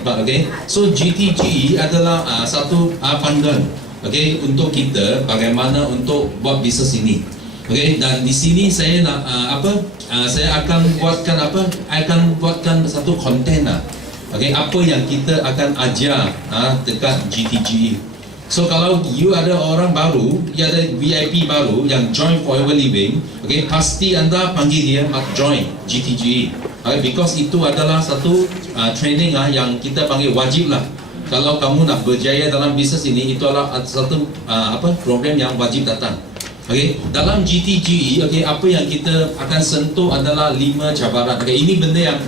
Okay, so GTGE adalah satu panduan, okay, untuk kita bagaimana untuk buat bisnes ini. Okay, dan di sini saya nak saya akan buatkan satu konten lah. Okay, apa yang kita akan ajar dekat GTGE. So kalau you ada orang baru, you ada VIP baru yang join Forever Living, okay, pasti anda panggil dia join GTGE. Because itu adalah satu training yang kita panggil wajib lah. Kalau kamu nak berjaya dalam bisnes ini, itu adalah satu program yang wajib datang. Okay, dalam GTGE, okay, apa yang kita akan sentuh adalah 5 cabaran. Okay, ini benda yang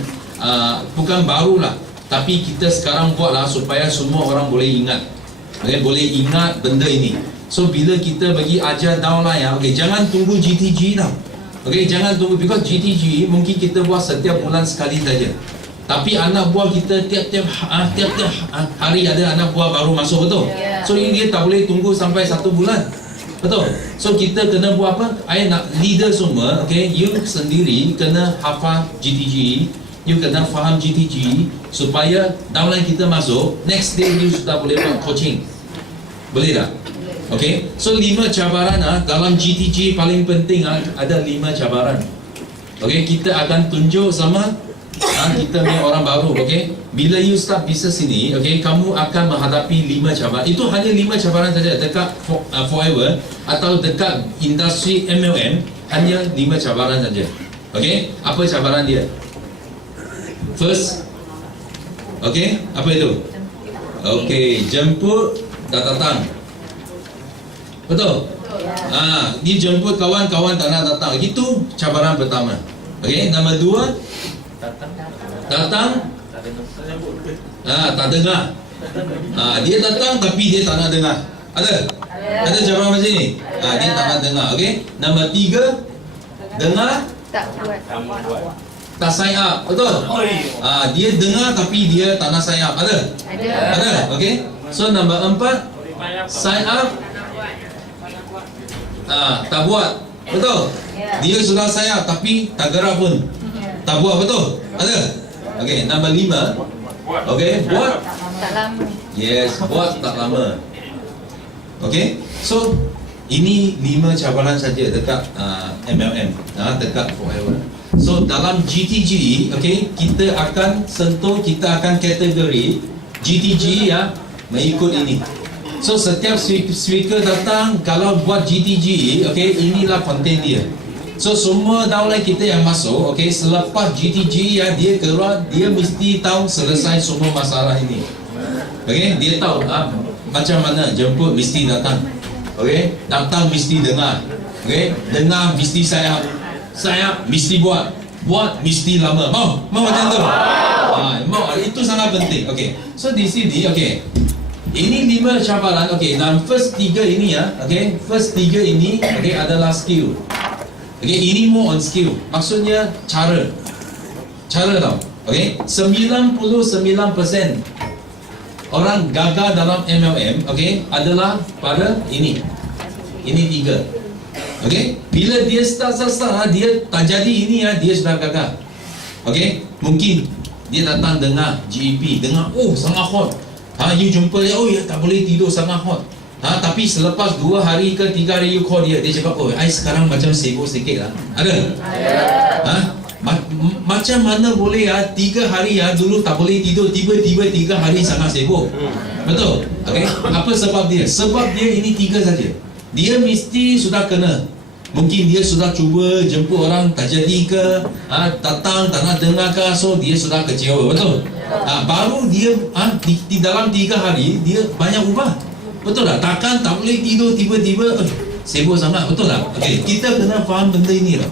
bukan baru lah, tapi kita sekarang buat lah supaya semua orang boleh ingat. Okay, boleh ingat benda ini. So bila kita bagi ajar downline okay, jangan tunggu GTGE dah. Okay, jangan tunggu, because GTGE mungkin kita buat setiap bulan sekali saja. Tapi anak buah kita tiap-tiap hari ada anak buah baru masuk, betul? Yeah. So ini dia tak boleh tunggu sampai 1 bulan. Betul? So kita kena buat apa? I nak leader semua, okay, you sendiri kena hafal GTGE, you kena faham GTGE supaya downline kita masuk, next day you sudah boleh buat coaching. Boleh tak? Okay, so 5 cabaran dalam GTG paling penting ada 5 cabaran. Okay, kita akan tunjuk sama kita punya orang baru. Okay, bila you start business ini, okay, kamu akan menghadapi 5 cabaran. Itu hanya 5 cabaran saja dekat Forever atau dekat industri MLM, hanya 5 cabaran saja. Okay, apa cabaran dia? First, okay, apa itu? Okay, jemput tak datang. Betul? Dia jemput kawan-kawan tak nak datang. Itu cabaran pertama. Okey, nombor 2, datang tak dengar. Dia datang tapi dia tak nak dengar. Ada cabaran macam ni. Dia tak nak dengar. Okey, nombor 3, dengar tak sign up. Betul? Dia dengar tapi dia tak nak sign up. Ada. Okey. So nombor 4, sign up tak buat. Betul? Dia sudah sign up tapi tak gerak pun. Tak buat, betul? Ada? Okey, nombor 5. Okey, buat tak lama. Yes, buat tak lama. Okey. So ini 5 cabaran saja dekat MLM, dekat Forever. So dalam GTGE, okey, kita akan sentuh, kita akan kategori GTGE mengikut ini. So setiap speaker datang, kalau buat GTGE, okay, inilah konten dia. So semua downline kita yang masuk, okay, selepas GTGE dia keluar, dia mesti tahu selesai semua masalah ini. Okay, dia tahu macam mana jemput mesti datang. Okay, datang mesti dengar. Okay, dengar mesti sayap mesti buat mesti lama. Mau macam tu? Mau, itu sangat penting. Okay, so di sini, okay, ini 5 cabaran. Okay, dan first 3 ini okay, first 3 ini okay, adalah skill. Okay, ini more on skill. Maksudnya cara tau. Okay, 99% orang gagal dalam MLM, okay, adalah pada ini 3. Okay, bila dia start dia tak jadi ini dia sudah gagal. Okay, mungkin dia datang dengar GEP, dengar sangat hot. You jumpa dia, tak boleh tidur, sangat hot. Tapi selepas 2 hari ke 3 hari you call dia cakap, I sekarang macam sibuk sikit lah. Ada? Macam mana boleh 3 hari dulu tak boleh tidur, tiba-tiba 3 hari sangat sibuk. Betul? Okay? Apa sebab dia? Sebab dia ini 3 saja. Dia mesti sudah kena. Mungkin dia sudah cuba jemput orang, tak jadi ke, datang tak nak dengar ke, so dia sudah kecewa. Betul? Baru dia di dalam 3 hari dia banyak ubah. Betul tak? Takkan tak boleh tidur, tiba-tiba sibuk sangat. Betul tak? Okay, kita kena faham benda ini lah.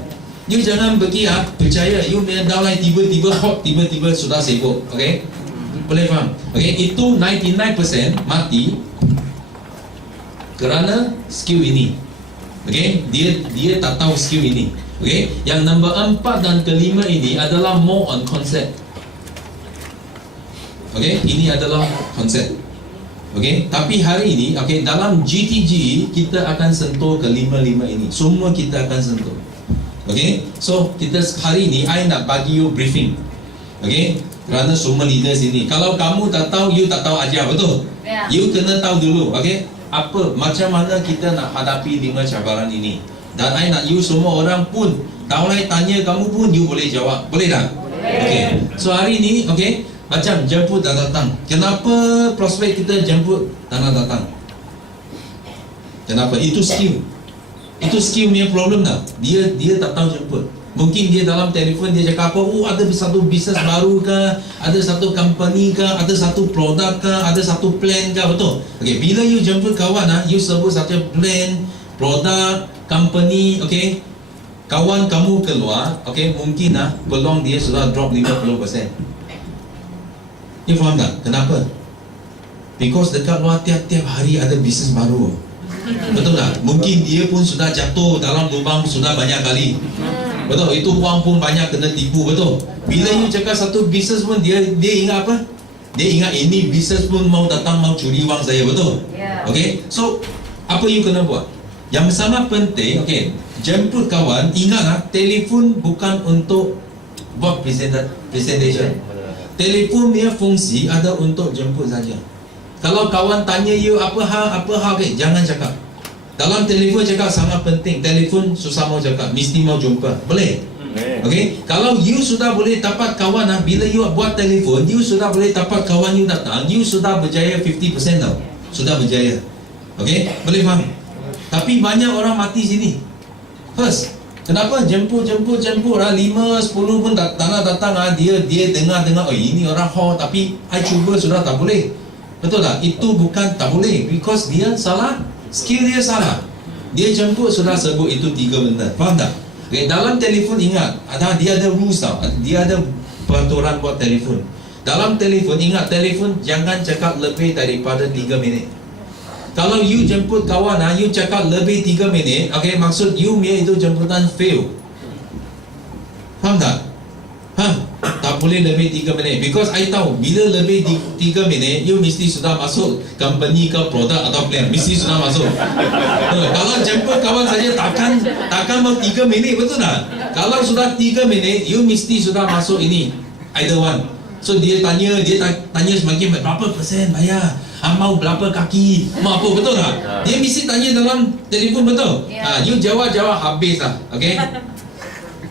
You jangan pergi percaya you punya downline tiba-tiba hot, tiba-tiba sudah sibuk. Okay, boleh faham? Okay, itu 99% mati kerana skill ini. Okay, dia tak tahu skill ini. Okay, yang nombor 4 dan kelima ini adalah more on concept. Okay, ini adalah konsep. Okay, tapi hari ini, okay, dalam GTG kita akan sentuh ke 5 ini. Semua kita akan sentuh. Okay, so kita hari ini I nak bagi you briefing. Okay, Kerana semua leader sini. Kalau kamu tak tahu, you tak tahu ajar, betul? Ya. You kena tahu dulu, okay? Apa, macam mana kita nak hadapi 5 cabaran ini. Dan I nak you semua orang pun, Taulai tanya kamu pun, you boleh jawab. Boleh tak? Okay. So hari ni, okay, macam jemput tak datang. Kenapa prospek kita jemput tak nak datang? Kenapa? Itu skill. Itu skill punya problem tak? Dia tak tahu jemput. Mungkin dia dalam telefon dia cakap apa? Oh, ada satu bisnes baru ke? Ada satu company ke? Ada satu produk ke? Ada satu plan ke? Betul? Okay, bila you jemput kawan you sebut satu plan, produk, company, okay? Kawan kamu keluar, okay, mungkin peluang dia sudah drop 50%. You faham tak? Kenapa? Because dekat luar tiap-tiap hari ada bisnes baru. Betul tak? Mungkin dia pun sudah jatuh dalam lubang sudah banyak kali. Betul? Itu uang pun banyak kena tipu, betul? Bila you cakap satu bisnes pun dia ingat apa? Dia ingat ini bisnes pun mau datang mau curi wang saya, betul? Okay? So, apa you kena buat? Yang sangat penting, okay, jemput kawan, ingat telefon bukan untuk buat presentation. Telefon punya fungsi ada untuk jemput saja. Kalau kawan tanya you apa hal, okay, jangan cakap. Dalam telefon cakap sangat penting. Telefon susah mau cakap, mesti mau jumpa. Boleh? Okay? Kalau you sudah boleh dapat kawan bila you buat telefon, you sudah boleh dapat kawan you datang, you sudah berjaya 50% tau. Sudah berjaya. Okay? Boleh faham? Tapi banyak orang mati sini. First, kenapa jemput 5, 10 pun tak nak datang dia dengar oh ini orang ho, tapi I cuba sudah tak boleh. Betul tak? Itu bukan tak boleh, because dia salah, skill dia salah. Dia jemput sudah sebut itu 3 benda. Faham tak? Okay, dalam telefon ingat, dia ada rules tau. Dia ada peraturan buat telefon. Dalam telefon ingat, telefon jangan cakap lebih daripada 3 minit. Kalau you jemput kawan you cakap lebih 3 minit, okay, maksud you punya itu jemputan fail. Faham tak? Tak boleh lebih 3 minit. Because I tahu bila lebih 3 minit, you mesti sudah masuk company ke produk atau plan. Mesti sudah masuk. Kalau jemput kawan saja takkan mau 3 minit, betul tak? Kalau sudah 3 minit, you mesti sudah masuk ini either one. So dia tanya semakin berapa persen bayar, mau berapa kaki, mau apa, betul tak? Dia mesti tanya dalam telefon, betul? You jawab habis lah. Okay?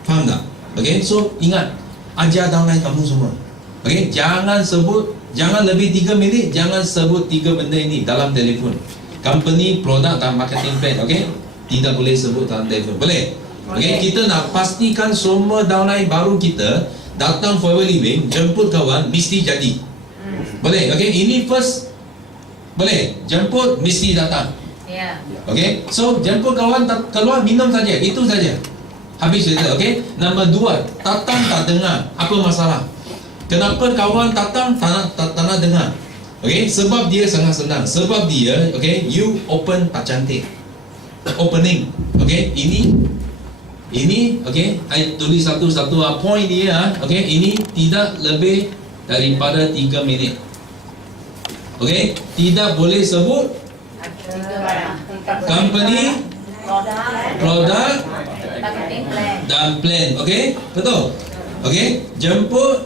Faham tak? Okay, so ingat, ajar downline kamu semua. Okay, jangan lebih 3 minit, jangan sebut 3 benda ini dalam telefon. Company, produk dan marketing plan, okay? Tidak boleh sebut dalam telefon. Boleh? Okay, kita nak pastikan semua downline baru kita datang Forever Living, jemput kawan, mesti jadi. Boleh? Okay, ini first. Boleh? Jemput, mesti datang. Okay, so jemput kawan, keluar minum saja, itu saja. Habis cerita, okay? Nombor 2, datang tak dengar. Apa masalah? Kenapa kawan datang tak nak dengar? Okay, sebab dia sangat senang. Sebab dia, okay, you open tak cantik. Opening, okay? Ini, okay? I tulis satu point dia, okay? Ini tidak lebih daripada 3 minit. Okay? Tidak boleh sebut company, produk dan plan, okay? Betul? Okay? Jemput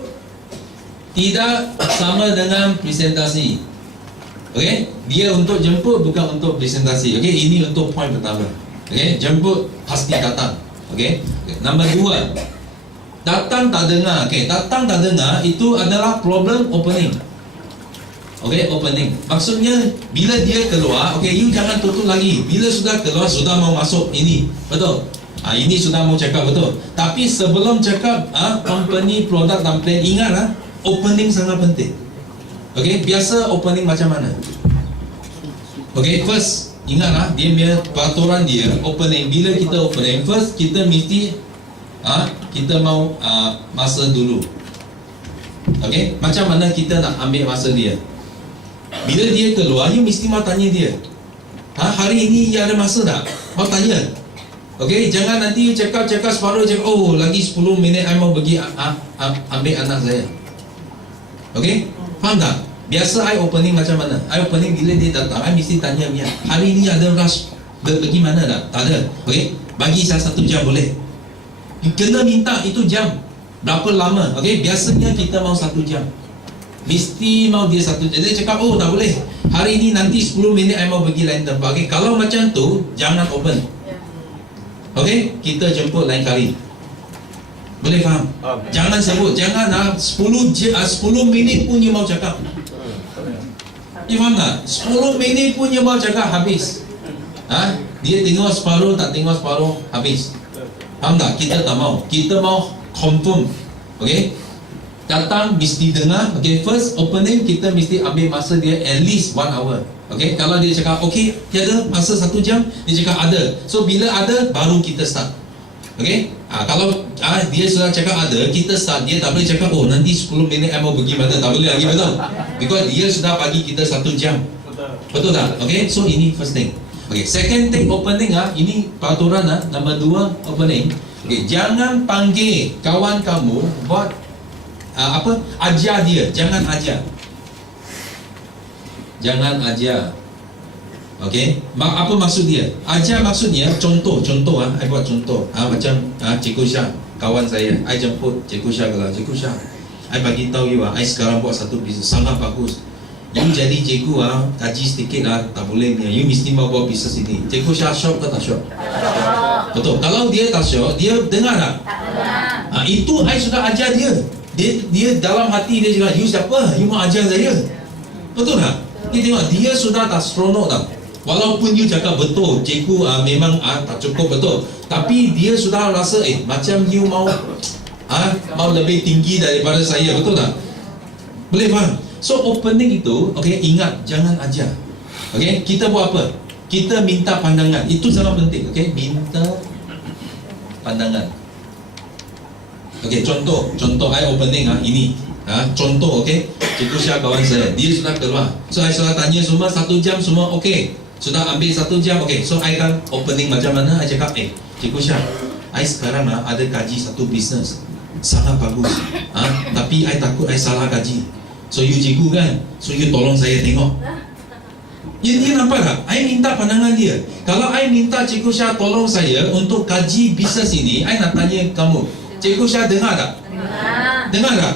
tidak sama dengan presentasi. Okay? Dia untuk jemput bukan untuk presentasi. Okay? Ini untuk point pertama. Okay? Jemput pasti datang. Okay? Nombor 2, datang tak dengar. Okay? Datang tak dengar itu adalah problem opening. Okay, opening. Maksudnya bila dia keluar, okay, you jangan tutup lagi. Bila sudah keluar, sudah mau masuk ini, betul? Ini sudah mau cakap, betul. Tapi sebelum cakap company, produk dan plan, ingat opening sangat penting. Okay, biasa opening macam mana? Okay, first ingat dia punya peraturan dia opening. Bila kita opening, first kita mesti kita mau masa dulu. Okay, macam mana kita nak ambil masa dia? Bila dia keluar, you mesti mau tanya dia, hari ini you ada masa tak? Mau tanya. Okay, jangan nanti you cakap separuh, oh lagi 10 minit I mau pergi ambil anak saya. Okay, faham tak? Biasa I opening macam mana? I opening bila dia datang, I mesti tanya dia, hari ini ada rush pergi mana tak? Tak ada. Okay, bagi saya 1 jam boleh? You kena minta itu jam. Berapa lama? Okay, biasanya kita mau 1 jam. Mesti mau dia 1 jam. Dia cakap, oh tak boleh, hari ini nanti 10 minit I mau pergi lain tempat. Okay, kalau macam tu, jangan open. Okay, kita jemput lain kali. Boleh faham? Jangan sebut, jangan 10 minit pun you mau cakap. You faham tak? 10 minit pun you mau cakap, habis. Dia tengok separuh, tak tengok separuh, habis. Faham tak? Kita tak mau. Kita mau confirm. Okay, datang mesti dengar. Okay, first opening kita mesti ambil masa dia at least 1 hour. Okay, kalau dia cakap okay, tiada masa 1 jam, dia cakap ada. So bila ada, baru kita start. Okay, kalau dia sudah cakap ada, kita start. Dia tak boleh cakap oh nanti 10 minit I mau pergi mana, tak boleh lagi, betul? Because dia sudah bagi kita 1 jam. Betul tak? Okay, so ini first thing. Okay, second thing opening ini peraturan nombor 2 opening. Okay, jangan panggil kawan kamu buat ajar dia, jangan ajar. Jangan ajar. Okay, apa maksud dia? Ajar maksudnya contoh, I buat contoh. Macam Cikgu Syah, kawan saya, I jemput Cikgu Syah kata, Cikgu Syah, I bagi tahu you I sekarang buat satu bisnes sangat bagus. You jadi cikgu gaji sedikit tak boleh ni. You mesti mau buat bisnes ini. Cikgu Syah shock ke tak shock? Betul. Kalau dia tak shock, dia dengar tak? Itu I sudah ajar dia. Dia dalam hati dia cakap, you siapa? You mau ajar saya? Betul tak? Dia tengok, dia sudah tak seronok tak? Walaupun you cakap betul, cikgu memang tak cukup betul, tapi dia sudah rasa macam you mau lebih tinggi daripada saya, betul tak? Boleh faham? So opening itu, okay, ingat jangan ajar. Okay, kita buat apa? Kita minta pandangan. Itu sangat penting. Okay, minta pandangan. Okay, contoh I opening ini. Contoh, okay, Cikgu Syah kawan saya, dia sudah keluar. So I sudah tanya semua 1 jam semua okay. Sudah ambil 1 jam, okay. So I kan opening macam mana? I cakap, Cikgu Syah, I sekarang ada gaji satu bisnes sangat bagus. Tapi I takut I salah gaji. So you cikgu kan, so you tolong saya tengok. Dia nampak tak? I minta pandangan dia. Kalau I minta Cikgu Syah tolong saya untuk kaji bisnes ini, I nak tanya kamu, Cikgu Syah dengar tak? Dengar tak?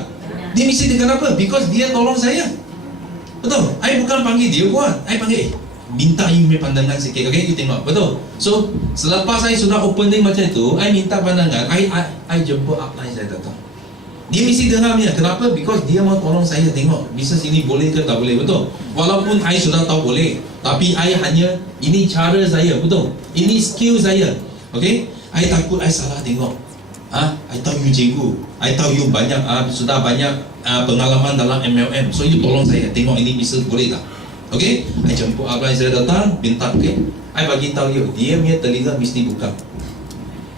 Dia mesti dengar apa? Because dia tolong saya. Betul? I bukan panggil dia buat, I panggil minta you punya pandangan sikit. Okay, you tengok. Betul? So selepas I sudah opening macam itu, I minta pandangan, I jemput upline saya datang. Dia mesti dengar punya. Kenapa? Because dia mau tolong saya tengok bisnes ini boleh ke tak boleh. Betul? Walaupun I sudah tahu boleh, tapi I hanya ini cara saya. Betul? Ini skill saya. Okay? I takut I salah tengok. I tahu you cikgu, I tahu you banyak sudah banyak pengalaman dalam MLM. So you tolong saya tengok ini bisnes boleh tak? Okay? I jemput upline saya datang, minta okay. I bagi tahu you, dia punya telinga mesti buka.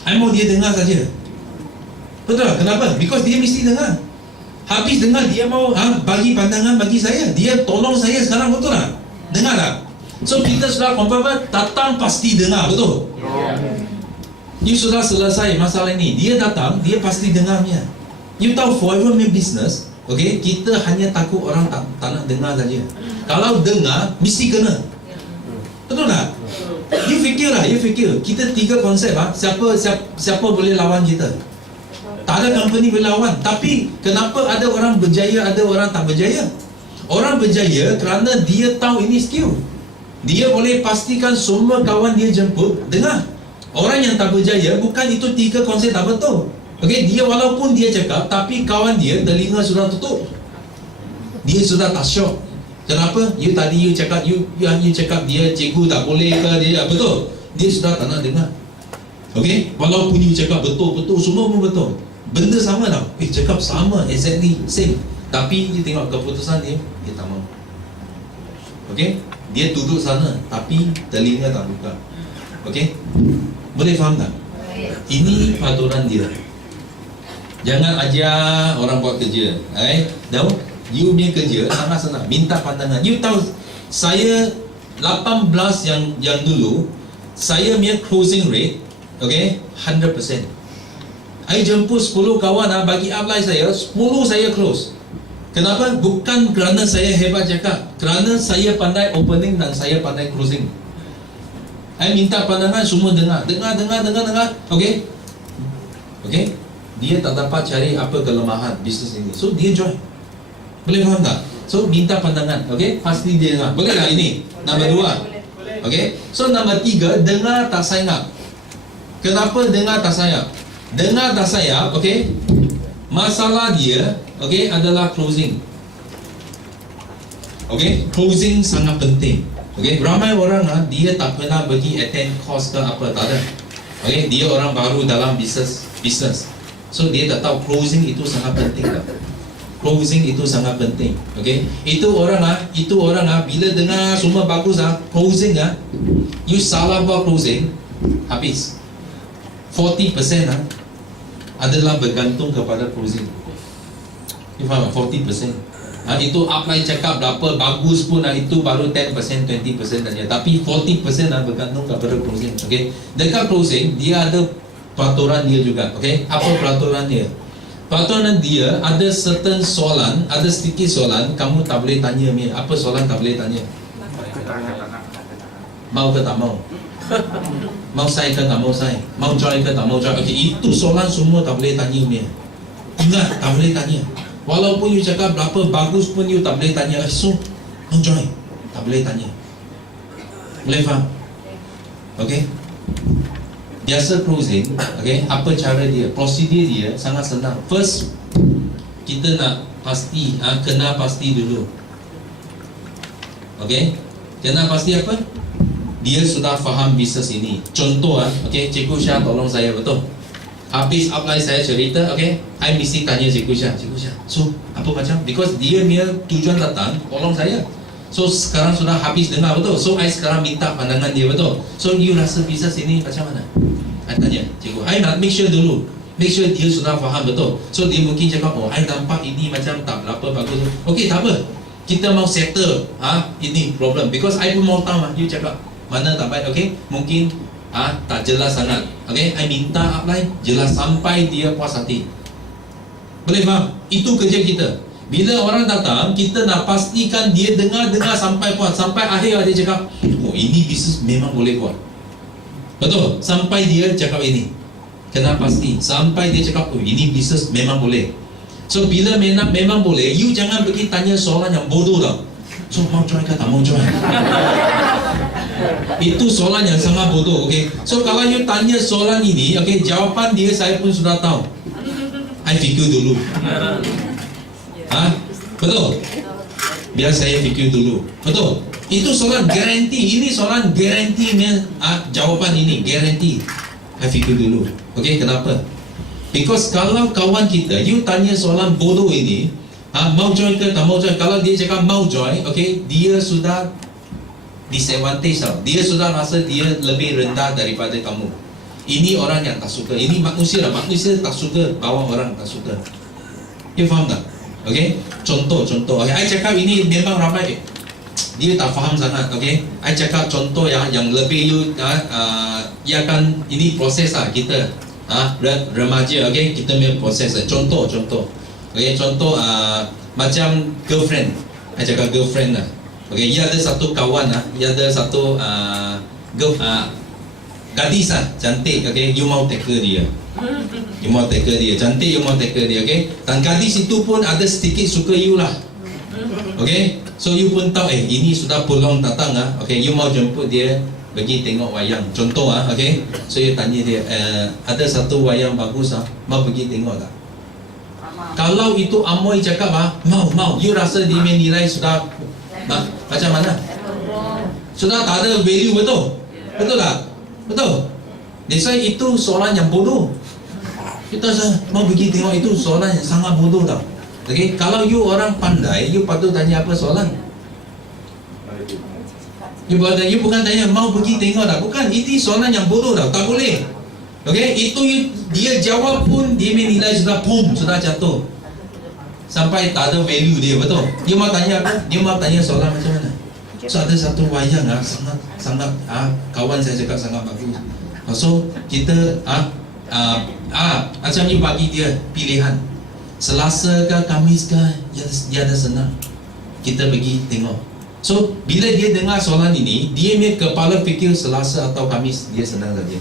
I mau dia dengar saja. Betul tak? Kenapa? Because dia mesti dengar. Habis dengar, dia mau bagi pandangan bagi saya. Dia tolong saya sekarang, betul tak? Dengar tak? So kita sudah confirm, datang pasti dengar, betul? You sudah selesai masalah ini, dia datang, dia pasti dengarnya. You tahu forever main business, okay, kita hanya takut orang tak nak dengar saja. Kalau dengar, mesti kena. Betul tak? You fikir, kita 3 konsep siapa boleh lawan kita? Tak ada company boleh lawan. Tapi kenapa ada orang berjaya, ada orang tak berjaya? Orang berjaya kerana dia tahu ini skill. Dia boleh pastikan semua kawan dia jemput dengar. Orang yang tak berjaya, bukan itu 3 konsep tak betul. Okay, dia walaupun dia cakap, tapi kawan dia telinga sudah tutup. Dia sudah tak syok. Kenapa? You cakap dia cikgu tak boleh ke dia, betul? Dia sudah tak nak dengar. Okay, walaupun you cakap betul, semua pun betul. Benda sama tau. Cakap sama, exactly same. Tapi you tengok keputusan dia tak mau. Okay, dia duduk sana, tapi telinga tak buka. Okay, boleh faham tak? Ini peraturan dia. Jangan ajar orang buat kerja. Tahu? You punya kerja sangat senang. Minta pandangan. You tahu, saya 18 yang dulu, saya punya closing rate, okay, 100%. I jemput 10 kawan bagi upline saya, 10 saya close. Kenapa? Bukan kerana saya hebat cakap, kerana saya pandai opening dan saya pandai closing. I minta pandangan, semua dengar. Okay? dia tak dapat cari apa kelemahan bisnes ini, so dia join. Boleh faham tak? So minta pandangan, okay? Pasti dia dengar. Boleh tak ini? Nombor 2. Okay? So nombor 3, dengar tak sayang. Kenapa dengar tak sayang? Dengar tak sayang, okay? Masalah dia, okay, adalah closing. Okay? Closing sangat penting. Okay? Ramai orang dia tak pernah pergi attend course ke apa, tak ada. Okay? Dia orang baru dalam business. So dia tak tahu closing itu sangat penting tak? Closing itu sangat penting. Okay? Itu orang bila dengar semua bagus closing you salah buat closing, habis. 40% adalah bergantung kepada closing. You faham? 40%. Itu upline cakap berapa bagus pun itu baru 10%, 20% saja. Tapi 40% bergantung kepada closing. Okay? Dekat closing dia ada peraturan dia juga. Okay? Apa peraturan dia? Peraturan dia ada certain soalan, ada sedikit soalan kamu tak boleh tanya. Apa soalan tak boleh tanya? Mau ke tak mau? Mau sign ke tak mau sign? Mau join ke tak mau join? Okay, itu soalan semua tak boleh tanya. Ingat, tak boleh tanya. Walaupun you cakap berapa bagus pun you tak boleh tanya. So, mau join? Tak boleh tanya. Boleh faham? Okay? Biasa closing, okay, apa cara dia? Prosedur dia sangat senang. First, kita nak pasti, kena pasti dulu. Okay? Kena pasti apa? Dia sudah faham bisnes ini. Contoh, okay, Cikgu Syah tolong saya, betul? Habis upline saya cerita, okay, I mesti tanya Cikgu Syah. So, apa macam? Because dia punya tujuan datang, tolong saya. So, sekarang sudah habis dengar, betul? So, I sekarang minta pandangan dia, betul? So, you rasa bisnes ini macam mana? I tanya, cikgu, I nak make sure dulu. Make sure dia sudah faham, betul? So, dia mungkin cakap, oh, I nampak ini macam tak berapa bagus. Okay, tak apa. Kita mau settle, ini problem. Because I pun mau tahu, you cakap, mana tak baik, okay? Mungkin, tak jelas sangat. Okay, I minta upline, jelas sampai dia puas hati. Boleh faham? Itu kerja kita. Bila orang datang, kita nak pastikan dia dengar sampai puas. Sampai akhir dia cakap, oh, ini bisnes memang boleh buat. Betul? Sampai dia cakap ini. Kena pasti. Sampai dia cakap, oh, ini bisnes memang boleh. So, bila memang boleh, you jangan pergi tanya soalan yang bodoh tau. So, mau join ke tak mau join? Itu soalan yang sangat bodoh, okay? So, kalau you tanya soalan ini, okay, jawapan dia saya pun sudah tahu. I fikir dulu. Betul? Biar saya fikir dulu. Betul? Itu soalan garanti. Ini soalan garanti jawapan ini garanti. I fikir dulu. Okay, kenapa? Because kalau kawan kita, you tanya soalan bodoh ini, mau join ke tak mau join? Kalau dia cakap mau join, okay, dia sudah disadvantage tau. Dia sudah rasa dia lebih rendah daripada kamu. Ini orang yang tak suka. Ini manusia lah. Manusia tak suka bawa orang tak suka. You faham tak? Okay? Contoh. Okay, I cakap ini memang ramai dia tak faham sangat. Okay? I cakap contoh yang lebih you ia akan ini proses lah kita remaja. Okay? Kita punya proses lah. Contoh. Okay? Contoh macam girlfriend. I cakap girlfriend lah. Okay? Ia ada satu kawan ia ada satu gadis cantik. Okay? You mau tackle dia. You mau tackle dia, cantik, you mau tackle dia, okay? Dan gadis itu pun ada sedikit suka you lah. Okay? So you pun tahu, ini sudah peluang datang okay? You mau jemput dia pergi tengok wayang. Contoh okay? So you tanya dia, ada satu wayang bagus mau pergi tengok tak? Kalau itu amoy cakap mau, you rasa dia nilai sudah macam mana? Sudah tak ada value, betul? Betul tak? Betul? That's why itu soalan yang bodoh. Kita mau pergi tengok itu soalan yang sangat bodoh tau. Okay? Kalau you orang pandai, you patut tanya apa soalan? You bukan tanya mau pergi tengok tak? Bukan, itu soalan yang bodoh tau. Tak boleh. Okay? Itu dia jawab pun dia nilai sudah sudah jatuh. Sampai tak ada value dia, betul? Dia mau tanya apa? Dia mau tanya soalan macam mana? So ada satu wayang sangat kawan saya cakap sangat bagus. So kita macam ni bagi dia pilihan Selasa ke Khamis ke, dia ada senang. Kita pergi tengok. So bila dia dengar soalan ini, dia punya kepala fikir Selasa atau Khamis dia senang saja.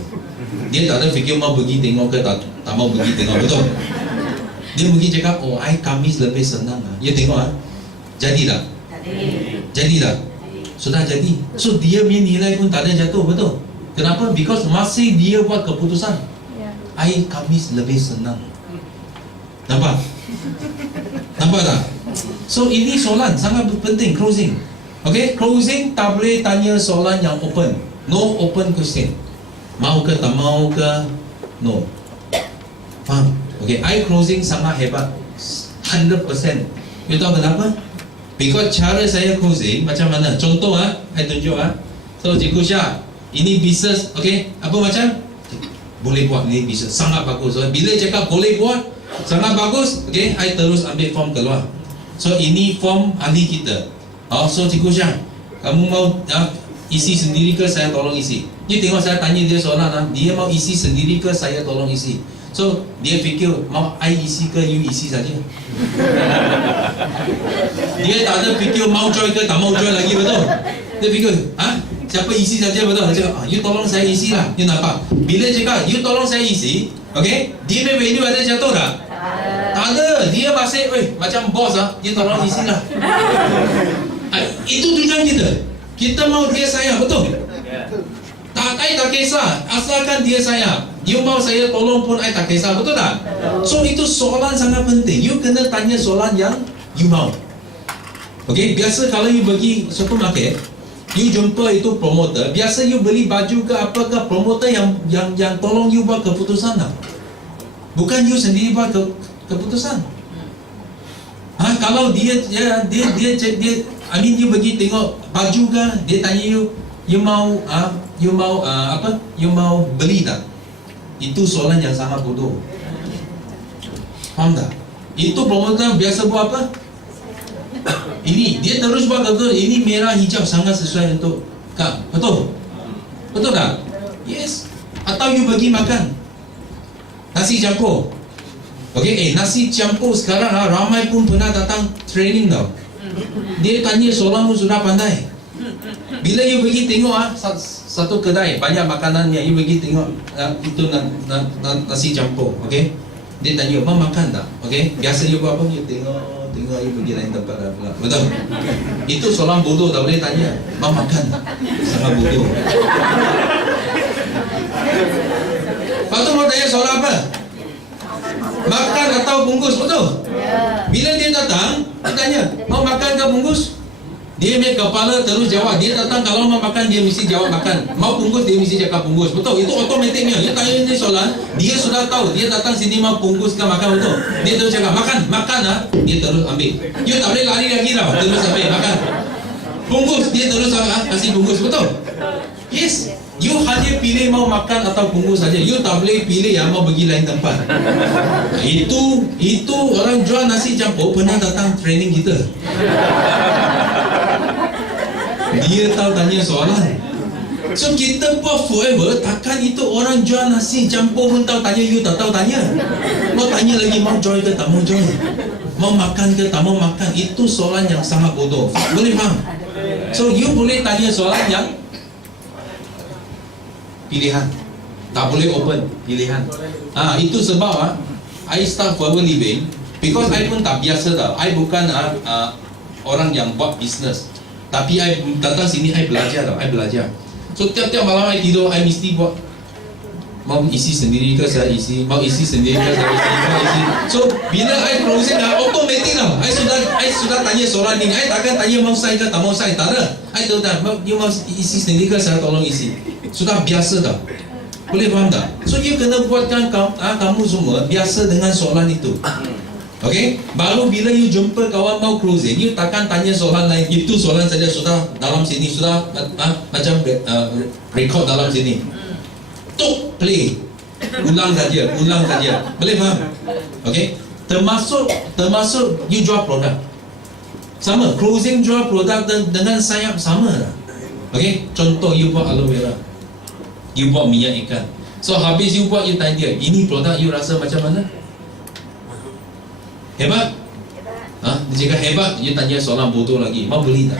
Dia tak ada fikir mau pergi tengok ke tak mau pergi tengok, betul? Dia pergi cakap, oh I Khamis lebih senang. Ya tengok jadi tak? Jadi tak? Sudah jadi. So dia punya nilai pun tak ada jatuh, betul? Kenapa? Because masih dia buat keputusan. I Khamis lebih senang. Nampak? Nampak tak? So ini soalan sangat penting, closing. Okay, closing tak boleh tanya soalan yang open. No open question. Mau ke tak mau ke? No. Faham? Okay, I closing sangat hebat, 100%. You tahu kenapa? Because cara saya closing macam mana? Contoh I tunjuk So Cikgu Syah, ini bisnes, okay? Apa macam? Boleh buat ni bisnes, sangat bagus. So, bila cakap boleh buat, sangat bagus, okay? I terus ambil form keluar. So ini form ahli kita. So Cikgu Syah, kamu mau isi sendiri ke saya tolong isi? You tengok saya tanya dia soalan, dia mau isi sendiri ke saya tolong isi? So dia fikir mau I isi ke you isi saja. Dia tak ada fikir mau join ke tak mau join lagi, betul? Dia fikir, siapa isi saja, betul? Dia cakap, you tolong saya isi lah. You nampak? Bila cakap you tolong saya isi, okay? Dia punya value ada jatuh tak? Tak ada. Dia masih macam bos dia tolong isi lah. Itu tujuan kita. Kita mau dia sayang, betul? I tak kisah, asalkan dia sayang. You mau saya tolong pun I tak kisah, betul tak? So itu soalan sangat penting. You kena tanya soalan yang you mau. Okay, biasa kalau you pergi supermarket, you jumpa itu promoter, biasa you beli baju ke apa ke, promoter yang tolong you buat keputusan lah. Bukan you sendiri buat keputusan. Kalau dia I mean you pergi tengok baju ke, dia tanya you mau apa? You mau beli tak? Itu soalan yang sangat bodoh. Faham tak? Itu promoter biasa buat apa? Ini dia terus buat betul. Ini merah hijau sangat sesuai untuk kau. Betul? Betul tak? Yes. Atau you pergi makan nasi campur. Okay, nasi campur sekarang ramai pun pernah datang training tau. Dia tanya soalan pun sudah pandai. Bila you pergi tengok satu kedai banyak makanannya, you pergi tengok itu nasi campur, okay? Dia tanya, mau makan tak? Okay? Biasa you buat apa? You tengok, you pergi lain tempat lah pula. Betul? Itu soalan bodoh, tak boleh tanya. Mau makan tak? Sangat bodoh. Lepas tu mau tanya soalan apa? Makan atau bungkus, betul? Bila dia datang, dia tanya, mau makan ke bungkus? Dia punya kepala terus jawab. Dia datang kalau mau makan, dia mesti jawab makan. Mau bungkus, dia mesti cakap bungkus. Betul? Itu otomatiknya. Dia tanya ini soalan, dia sudah tahu. Dia datang sini mau bungkus ke makan, betul? Dia terus cakap, makan dia terus ambil. You tak boleh lari lagi tau. Terus ambil, makan. Bungkus, dia terus kasih bungkus, betul? Yes. You hanya pilih mau makan atau bungkus saja. You tak boleh pilih mau pergi lain tempat. Itu orang jual nasi campur pernah datang training kita. Dia tahu tanya soalan. So kita buat forever, takkan itu orang jual nasi campur pun tahu tanya, you tak tahu tanya. Mau tanya lagi mau join ke tak mau join, mau makan ke tak mau makan. Itu soalan yang sangat bodoh. Boleh faham? So you boleh tanya soalan yang pilihan, tak boleh open pilihan. Itu sebab I start forever living because I pun tak biasa tau. I bukan orang yang buat bisnes, tapi I datang sini I belajar tau. I belajar. So tiap-tiap malam I tidur, I mesti buat. Mau isi sendiri ke saya isi, mau isi sendiri ke saya isi, mau isi. So bila I closing automatic tau. I sudah tanya soalan ni. I takkan tanya mau sign ke tak mau sign, tak ada. I tahu dah, you mau isi sendiri ke saya tolong isi. Sudah biasa dah. Boleh faham tak? So you kena buatkan kamu semua biasa dengan soalan itu. Okay? Baru bila you jumpa kawan mau closing, you takkan tanya soalan lain. Itu soalan saja sudah dalam sini, sudah macam record dalam sini. Tuk play. Ulang saja. Boleh faham? Okay? Termasuk you jual produk. Sama, closing jual produk dengan sayap sama lah. Okay? Contoh you buat aloe vera, you buat minyak ikan. So habis you buat, you tanya dia, ini produk you rasa macam mana? Hebat? Dia cakap hebat, you tanya soalan bodoh lagi, mau beli tak?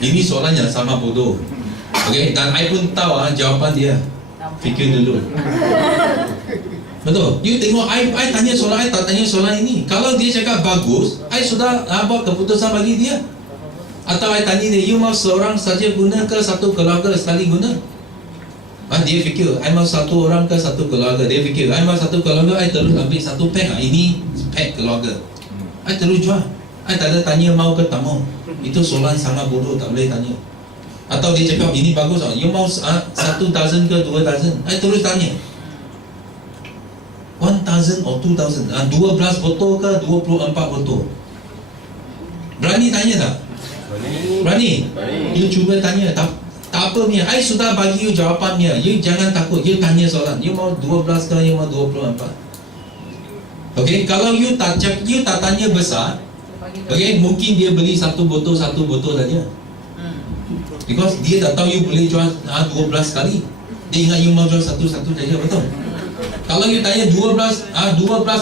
Ini soalan yang sama bodoh. Okay, dan I pun tahu jawapan dia. Fikir dulu. Betul. You tengok I tanya soalan, I tak tanya soalan ini. Kalau dia cakap bagus, I sudah buat keputusan bagi dia. Atau I tanya dia, you mau seorang saja guna ke satu keluarga sekali guna? Dia fikir, I mau satu orang ke satu keluarga. Dia fikir, I mau satu keluarga, I terus ambil satu pack. Ini pack keluarga. I terus jual. I tak ada tanya mau ke tamu. Itu soalan sangat bodoh, tak boleh tanya. Atau dia cakap, ini bagus, you mau 1 dozen ke 2 dozen? I terus tanya, 1,000 or 2,000, 12 botol ke 24 botol? Berani tanya tak? Berani? You cuba tanya, tak apa punya. I sudah bagi you jawapannya. You jangan takut, you tanya soalan. You mau 12 ke, you mau 24? Okay, kalau you tak tanya besar, okay, mungkin dia beli satu botol saja. Because dia tak tahu you boleh jual 12 kali. Dia ingat you mau jual satu saja, betul? Kalau you tanya 12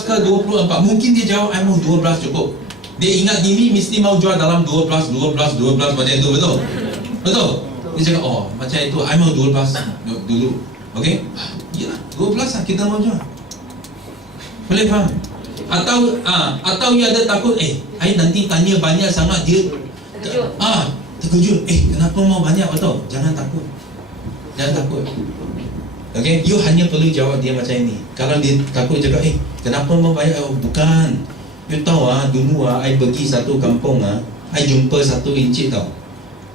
ke 24, mungkin dia jawab I mau 12 cukup. Dia ingat ini mesti mau jual dalam 12 macam itu, betul? Betul? Dia cakap, oh macam itu, I mau 12 dulu. Okay? Yalah, 12 lah kita mau jual. Boleh faham? Atau you ada takut, I nanti tanya banyak sangat dia terkejut. Kenapa mau banyak, betul? Jangan takut. Okay, you hanya perlu jawab dia macam ini. Kalau dia takut cakap, kenapa mau banyak? Bukan. You tahu dulu I pergi satu kampung I jumpa satu encik tau.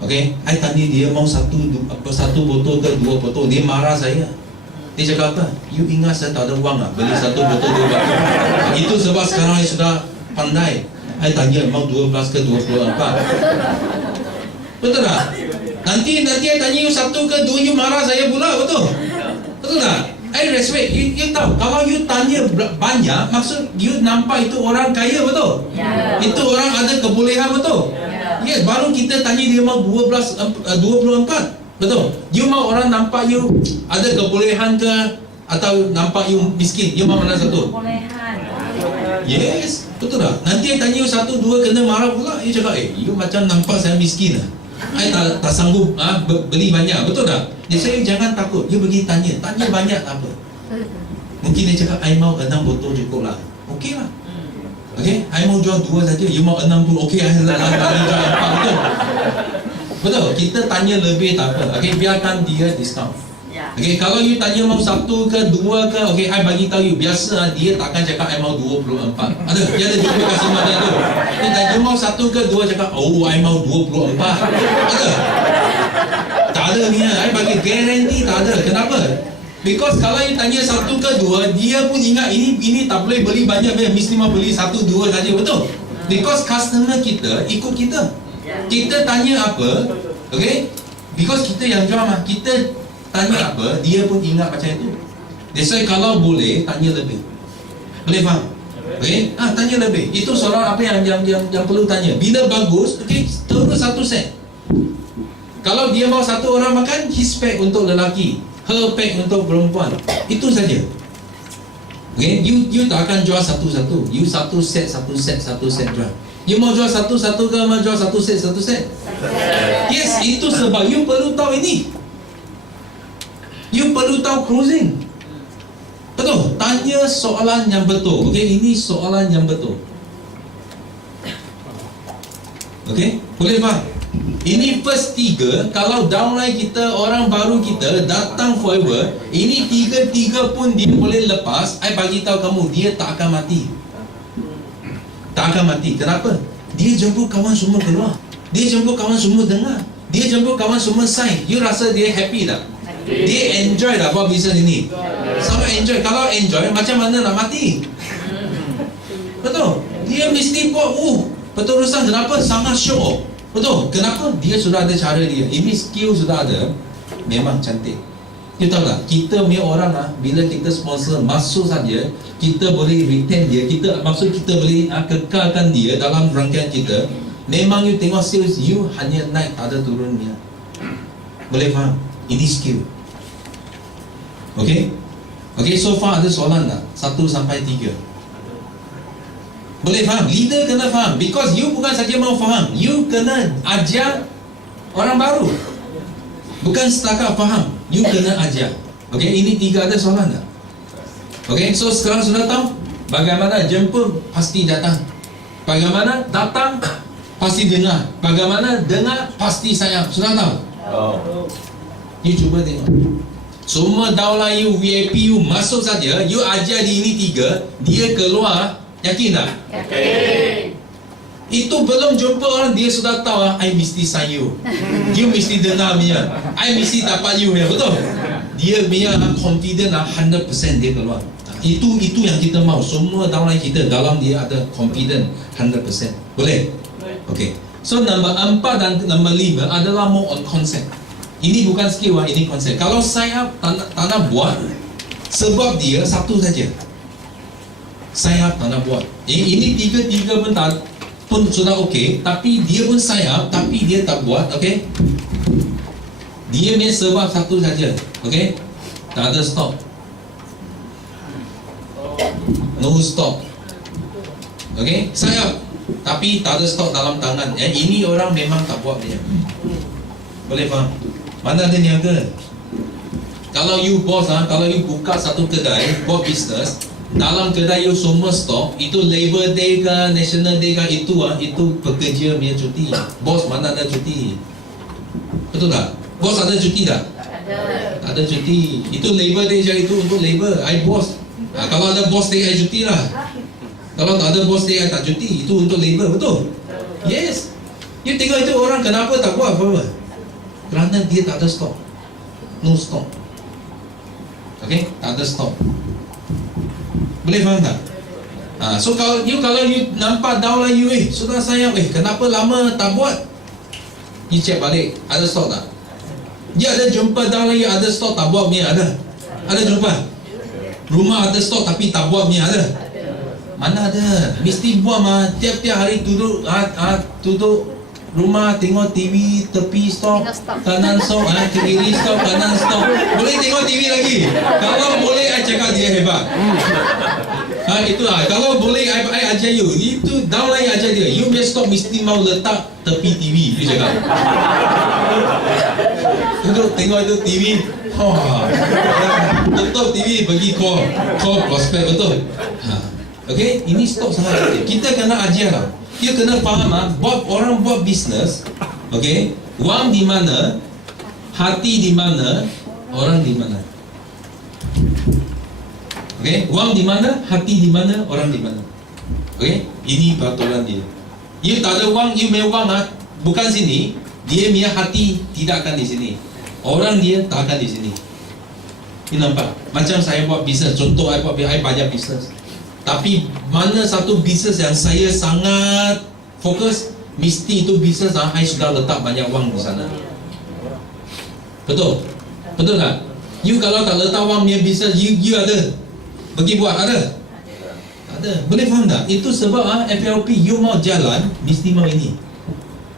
Okay, I tanya dia mau satu botol ke 2 botol. Dia marah saya. Dia cakap apa? You ingat saya tak ada wang beli satu botol 2 botol. Itu sebab sekarang I sudah pandai. I tanya mau 12 ke 24. Betul tak? Nanti I tanya you 1 ke 2, you marah saya pula, betul? Betul tak? I respect. You tahu, kalau you tanya banyak, maksud you nampak itu orang kaya, betul? Itu orang ada kebolehan, betul? Yes, baru kita tanya dia mau 24, betul? You mau orang nampak you ada kebolehan ke, atau nampak you miskin? You mau mana satu? Yes, betul tak? Nanti I tanya you 1, 2 kena marah pula. You cakap, you macam nampak saya miskin I tak sanggup beli banyak, betul tak? Dia saya jangan takut, you pergi tanya banyak tak apa. Mungkin dia cakap, I mau 6 botol cukup lah. Okey lah. Okay, I mau jual 2 saja, you mau 6 pun okey, I jual 4, betul? Betul, kita tanya lebih tak apa. Okay, biarkan dia discount. Okay, kalau you tanya mau 1 ke 2 ke, okay, I bagi tahu you, biasa dia takkan cakap I mau 24. Dia ada jumpa customer dia tu. Dia tanya mau 1 ke 2, cakap, oh I mau 24. Tak ada ni, I bagi guarantee tak ada. Kenapa? Because kalau you tanya 1 ke 2, dia pun ingat ini tak boleh beli banyak, mesti mau beli 1, 2 saja, betul? Because customer kita ikut kita. Kita tanya apa, okay? Because kita yang jual kita tanya apa, dia pun ingat macam itu. That's why kalau boleh, tanya lebih. Boleh faham? Okay? Tanya lebih. Itu soalan apa yang perlu tanya. Bila bagus, okay, terus 1 set. Kalau dia mau 1 orang makan, his pack untuk lelaki, her pack untuk perempuan. Itu saja. Okay? You tak akan jual satu-satu. You 1 set jual. You mau jual satu-satu ke, mau jual 1 set? Yes, itu sebab you perlu tahu ini. You perlu tahu closing. Betul? Tanya soalan yang betul. Okay, ini soalan yang betul. Okay, boleh faham? Ini first 3. Kalau downline kita, orang baru kita datang forever, ini 3 pun dia boleh lepas. I bagi tahu kamu, dia tak akan mati. Tak akan mati. Kenapa? Dia jemput kawan semua keluar. Dia jemput kawan semua dengar. Dia jemput kawan semua sign. You rasa dia happy tak? Dia enjoy tak buat bisnes ini? Sangat enjoy. Kalau enjoy, macam mana nak mati? Betul? Dia mesti buat betul-betul. Kenapa? Sangat show. Betul? Kenapa? Dia sudah ada cara dia. Ini skill sudah ada. Memang cantik. You tahu tak? Kita punya orang bila kita sponsor masuk saja, kita boleh retain dia. Maksud kita boleh kekalkan dia dalam rangkaian kita. Memang you tengok sales you hanya naik, tak ada turun dia. Boleh faham? Ini skill. Okay? Okay, so far ada soalan tak? 1 sampai 3. Boleh faham? Leader kena faham. Because you bukan saja mau faham, you kena ajar orang baru. Bukan setakat faham, you kena ajar. Okay, ini 3 ada soalan tak? Okay, so sekarang sudah tahu bagaimana jemput pasti datang, bagaimana datang pasti dengar, bagaimana dengar pasti sayang. Sudah tahu? You cuba tengok. Semua daulah you, VIP you masuk saja, you ajar di ini 3, dia keluar, yakin tak? Yakin. Itu belum jumpa orang, dia sudah tahu I mesti sign you. You mesti dengar punya, I mesti dapat you punya, betul? Dia punya confident 100% dia keluar. Itu yang kita mau. Semua daulah kita dalam dia ada confident 100%. Boleh? Okay. So nombor 4 dan nombor 5 adalah more on concept. Ini bukan skill, ini konsep. Kalau saya tak nak buat, sebab dia satu saja, saya tak nak buat. Ini tiga pun sudah okey, tapi dia pun sayap, tapi dia tak buat, okey? Dia punya sebab satu saja, okey? Tak ada stop, no stop, okey? Sayap, tapi tak ada stop dalam tangan. Ini orang memang tak buat dia. Boleh faham? Mana ada niaga? Kalau you boss, kalau you buka satu kedai, buat bisnes, dalam kedai you semua stok, itu Labor Day ke, National Day ke, itu pekerja punya cuti. Bos mana ada cuti? Betul tak? Bos ada cuti tak? Ada. Tak ada cuti. Itu Labor Day je, itu untuk labor. I boss. Kalau ada boss day, I cuti lah. Kalau tak ada boss day, I tak cuti. Itu untuk labor, betul? Yes. You tengok itu orang kenapa tak buat apa-apa? Kerana dia tak ada stok. No stok. Okay? Tak ada stok. Boleh faham tak? So kalau you nampak daulah you, sudah sayang, kenapa lama tak buat? You check balik, ada stok tak? Dia ada jumpa daulah you, ada stok tak buat punya, ada? Ada jumpa? Rumah ada stok tapi tak buat punya, ada? Mana ada? Mesti buat mah. Tiap-tiap hari duduk rumah tengok TV, tepi stok, kanan stok, kiri stok, kanan stok. Boleh tengok TV lagi. Kalau boleh, I cakap dia hebat. Itu kalau boleh, I ajar you. Itu daulah I ajar dia. You punya stok mesti mau letak tepi TV. Dia cakap. Duduk tengok itu TV. Tutup TV, pergi call prospek, betul? Okay, ini stok sangat. Kita kena ajar lah. Dia kena faham orang buat bisnes, okay, wang di mana, hati di mana, orang di mana. Okay, wang di mana, hati di mana, orang di mana. Okay, ini peraturan dia. You tak ada wang, you punya wang bukan sini, dia punya hati tidak akan di sini. Orang dia tak akan di sini. You nampak? Macam saya buat bisnes, contoh I banyak bisnes. Tapi mana satu bisnes yang saya sangat fokus, mesti itu bisnes I sudah letak banyak wang di sana. Betul? Betul tak? You kalau tak letak wang punya bisnes, you ada pergi buat, ada? Ada. Boleh faham tak? Itu sebab FLP you mau jalan, mesti mau ini.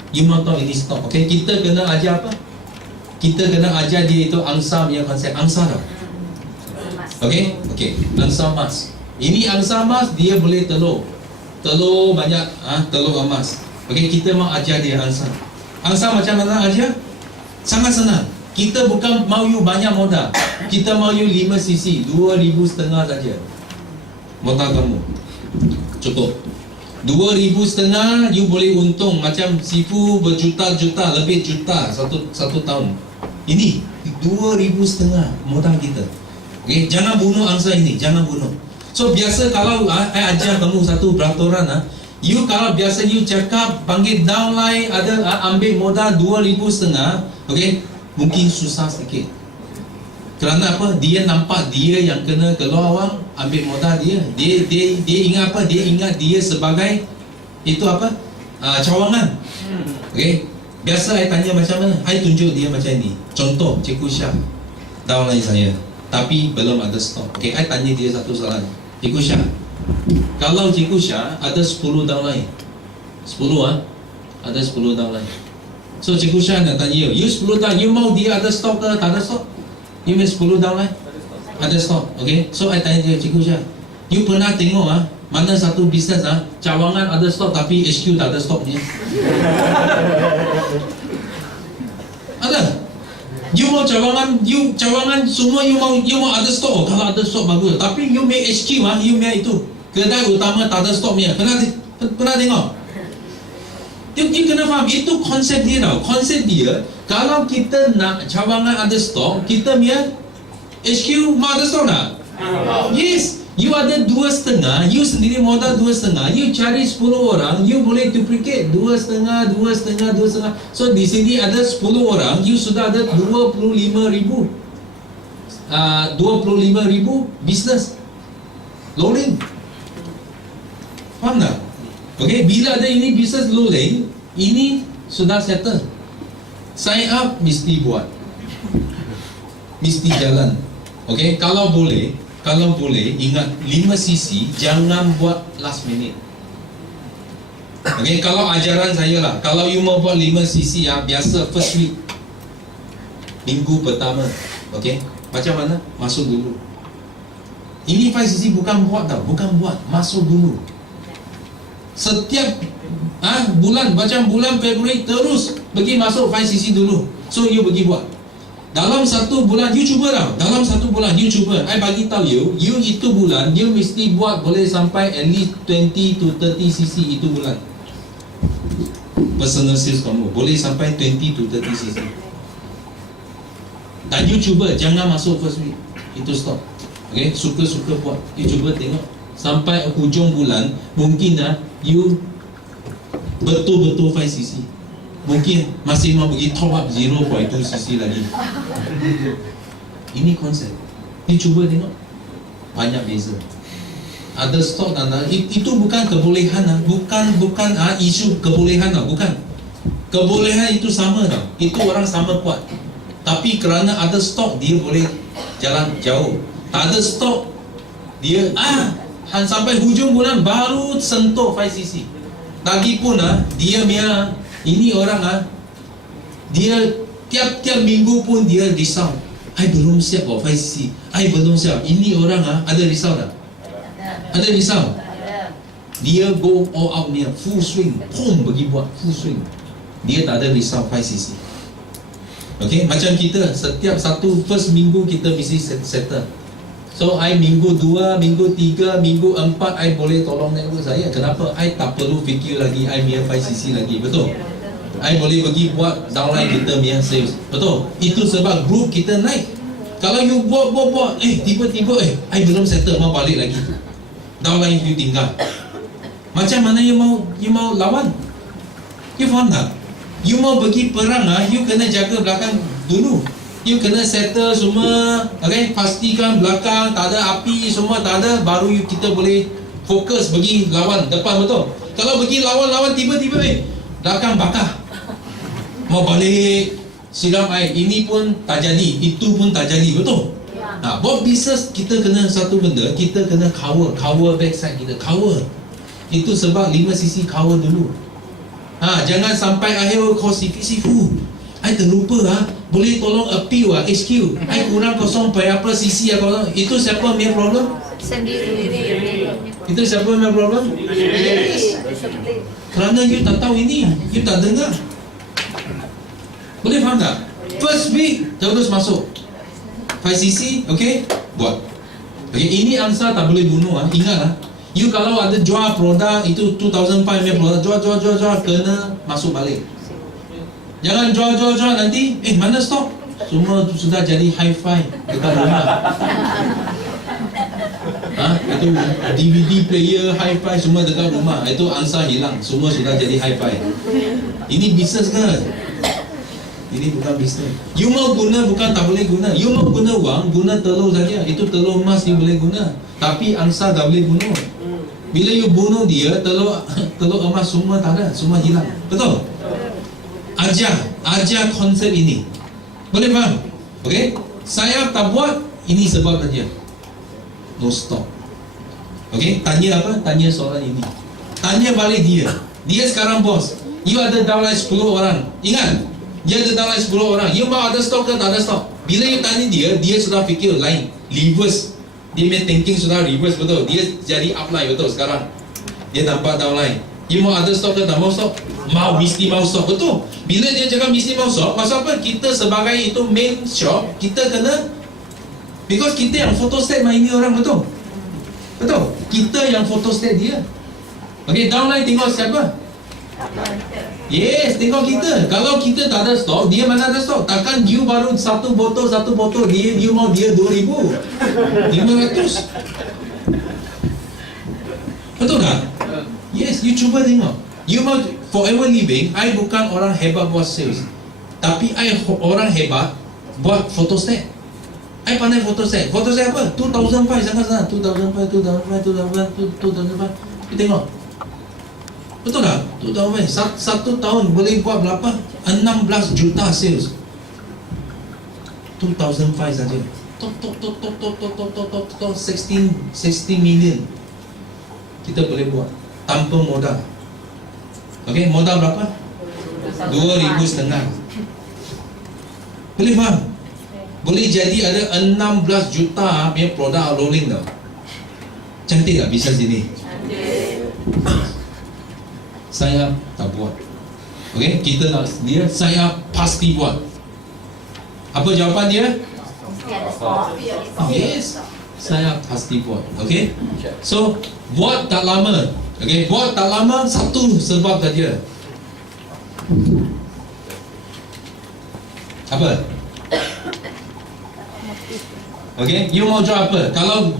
You mau tahu ini stop. Okay? Kita kena ajar apa? Kita kena ajar dia itu angsa punya konsep. Angsa tak? Okay? Okay. Angsa emas. Ini angsa emas, dia boleh telur banyak, telur emas. Okay, kita mau ajar dia angsa. Angsa macam mana ajar? Sangat senang. Kita bukan mau you banyak modal. Kita mau you 5 cc, 2,500 saja modal kamu. Cukup 2,500, you boleh untung macam Sifu berjuta-juta, lebih juta satu tahun. Ini 2,500 modal kita. Okay, jangan bunuh angsa ini, jangan bunuh. So biasa kalau I ajar kamu satu peraturan, you kalau biasa you cakap panggil downline ada ambil modal 2,500, okay, mungkin susah sedikit. Kerana apa? Dia nampak dia yang kena keluar wang, ambil modal dia. Dia ingat apa? Dia ingat dia sebagai itu apa? Cawangan. Okay. Biasa I tanya macam mana? I tunjuk dia macam ini. Contoh Cikgu Syah, downline saya, tapi belum ada stok. Okay, I tanya dia satu soalan. Cikgu Syah, kalau Cikgu Syah ada 10 downline, 10 ada 10 downline. So Cikgu Syah nak tanya you 10 downline, you mau dia ada stok ke tak ada stok? You main 10 downline? ada stok. Okay, so I tanya dia, Cikgu Syah, you pernah tengok mana satu bisnes cawangan ada stok tapi HQ tak ada stok dia? Ada. You mau cawangan semua you mau ada stok. Kalau ada stok bagus. Tapi you make HQ you make itu kedai utama tak ada stok punya. Pernah tengok? You kena faham, itu konsep dia tau. Konsep dia, kalau kita nak cawangan ada stok, kita punya HQ mau ada stok tak? Yes. You ada 2,5, you sendiri modal 2,5, you cari 10 orang, you boleh duplicate 2,5. So di sini ada 10 orang, you sudah ada 25,000 bisnes rolling. Faham tak? Okay, bila ada ini bisnes rolling, ini sudah settle. Sign up mesti buat, mesti jalan. Okay, kalau boleh ingat 5cc, jangan buat last minute. Okay, kalau ajaran saya lah, kalau you mau buat 5cc biasa first week, minggu pertama, okay, macam mana? Masuk dulu. Ini 5cc bukan buat tau, bukan buat, masuk dulu. Setiap bulan, macam bulan Februari terus pergi masuk 5cc dulu. So you pergi buat. Dalam 1 bulan, you cuba tau. Dalam 1 bulan, you cuba. I bagi tahu you itu bulan, you mesti buat boleh sampai at least 20 to 30cc itu bulan. Personal sales kamu boleh sampai 20 to 30cc. Dan you cuba, jangan masuk first week. Itu stop. Okay, suka-suka buat. You cuba tengok. Sampai hujung bulan, mungkin you betul-betul 5cc. Mungkin masih mau pergi top up 0.2cc lagi. Ini konsep. Ni cuba tengok, banyak beza. Ada stok dan itu bukan kebolehan bukan isu kebolehan bukan. Kebolehan itu sama tau. Itu orang sama kuat. Tapi kerana ada stok, dia boleh jalan jauh. Tak ada stok, dia sampai hujung bulan baru sentuh 5cc. Lagipun dia punya ini orang dia tiap minggu pun dia risau. I belum siap buat 5cc. I belum siap. Ini orang ada risau tak? Ada risau. Dia go all out ni, full swing. Pum pergi buat full swing. Dia tak ada risau 5cc. Okay, macam kita setiap first minggu kita mesti settle. So I minggu 2, minggu 3, minggu 4 I boleh tolong network saya. Kenapa? I tak perlu fikir lagi I punya 5cc lagi. Betul? I boleh pergi buat downline kita punya sales. Betul? Itu sebab group kita naik. Kalau you buat tiba-tiba I belum settle, mau balik lagi. Downline you tinggal. Macam mana you mau lawan? You faham tak? You mau pergi perang you kena jaga belakang dulu. You kena settle semua. Okay, pastikan belakang tak ada api, semua tak ada, baru kita boleh fokus pergi lawan depan. Betul? Kalau pergi lawan tiba-tiba belakang bakar, mau balik siram air, ini pun tak jadi, itu pun tak jadi. Betul? Buat bisnes kita kena satu benda, kita kena cover backside kita, cover. Itu sebab 5cc cover dulu. Jangan sampai akhir kau sifu I terlupa boleh tolong appeal HQ. I kurang 0.apa cc itu siapa punya problem? Sendiri. Itu siapa punya problem? Yes. Kerana you tak tahu ini, you tak dengar. Boleh faham tak? First week terus masuk 5cc, okay? Buat. Okay, ini angsa tak boleh bunuh ingat you kalau ada jual produk itu 2005 punya produk, jual kena masuk balik. Jangan jual nanti mana stok? Semua sudah jadi hi-fi dekat rumah. Itu DVD player, hi-fi semua dekat rumah. Itu angsa hilang, semua sudah jadi hi-fi. Ini bisnes kan? Ini bukan bisnes. You mau guna bukan tak boleh guna. You mau guna wang, guna telur saja. Itu telur emas you boleh guna. Tapi angsa tak boleh bunuh. Bila you bunuh dia, telur emas semua tak ada, semua hilang. Betul? Ajar konsep ini. Boleh faham? Okay? Saya tak buat, ini sebab saja. No stop. Okay? Tanya apa? Tanya soalan ini. Tanya balik dia. Dia sekarang bos. You ada downline 10 orang. Ingat, dia ada downline 10 orang. You mau ada stok ke tak ada stok? Bila you tanya dia sudah fikir lain. 5 reverse. Dia punya thinking sudah reverse betul. Dia jadi upline betul sekarang. Dia nampak downline. You mau ada stock ke tak mau stock? Mau, mesti mau stock betul. Bila dia cakap mesti mau stock, pasal apa? Kita sebagai itu main shop, kita kena, because kita yang photostat ini orang betul. Betul. Kita yang photostat dia. Okay, downline tengok siapa? Yes, tengok kita. Kalau kita tak ada stok, dia mana ada stok? Takkan you baru satu botol, dia you mau dia 2,000, 500. Betul tak? Yes, you cuba tengok. You mau forever living, I bukan orang hebat buat sales, tapi I orang hebat buat photostat. I pandai photostat. Photostat apa? 2005 sangat-sangat. 2005. You tengok. Betul tak? 2005. Satu tahun boleh buat berapa? 16 juta sales. 2005 saja. Tok 16 million. Kita boleh buat tanpa modal. Okey, modal berapa? 2,500. Boleh faham? Boleh jadi ada 16 juta punya produk rolling tau. Cantik tak bisnes ini? Saya tak buat. Okey, kita nak dia, saya pasti buat. Apa jawapan dia? Yes, saya pasti buat. Okey. So, buat tak lama. Okey, buat tak lama satu sebab saja. Apa? Okay, you mau jual apa? Kalau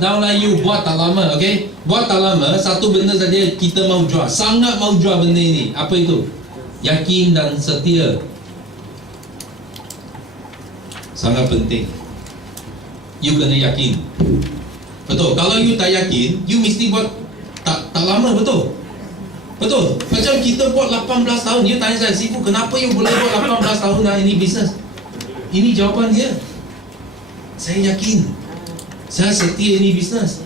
downline you buat tak lama, okay? Buat tak lama, satu benda saja kita mau jual. Sangat mau jual benda ini. Apa itu? Yakin dan setia. Sangat penting. You kena yakin. Betul. Kalau you tak yakin, you mesti buat tak lama, betul? Betul. Macam kita buat 18 tahun, you tanya saya, Sifu, kenapa you boleh buat 18 tahun ini bisnes? Ini jawapan dia. Saya yakin, saya setia ini bisnes.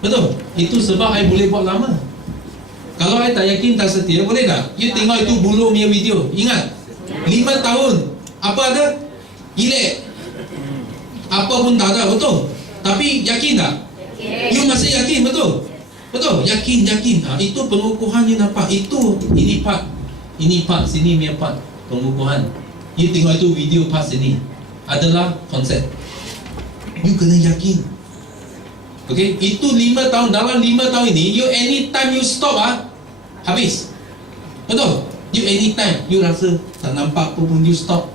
Betul. Itu sebab I boleh buat lama. Kalau I tak yakin, tak setia, boleh tak? You tengok itu bulu punya video. Ingat, 5 tahun apa ada? Gilek. Apa pun tak ada, betul? Tapi yakin tak? You masih yakin, betul? Betul, yakin. Itu pengukuhan you nampak. Itu, ini part, sini punya part pengukuhan. You tengok itu video part sini adalah konsep. You kena yakin. Okay, itu 5 tahun. Dalam 5 tahun ini, you anytime you stop habis. Betul? You anytime you rasa tak nampak apa pun, you stop.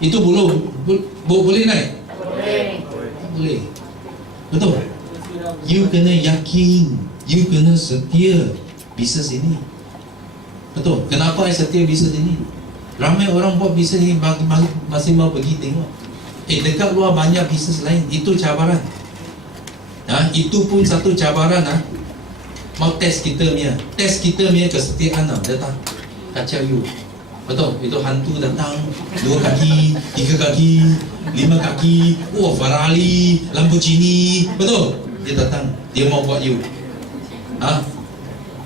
Itu boleh naik? Boleh. Betul? You kena yakin, you kena setia bisnes ini. Betul? Kenapa I setia bisnes ini? Ramai orang buat bisnes ni masih mau pergi tengok. Dekat luar banyak bisnes lain. Itu cabaran. Itu pun satu cabaran. Mau test kita punya kesetiaan datang. Kacau you. Betul? Itu hantu datang 2 kaki, 3 kaki, 5 kaki. Ferrari, Lamborghini. Betul? Dia datang. Dia mau buat you.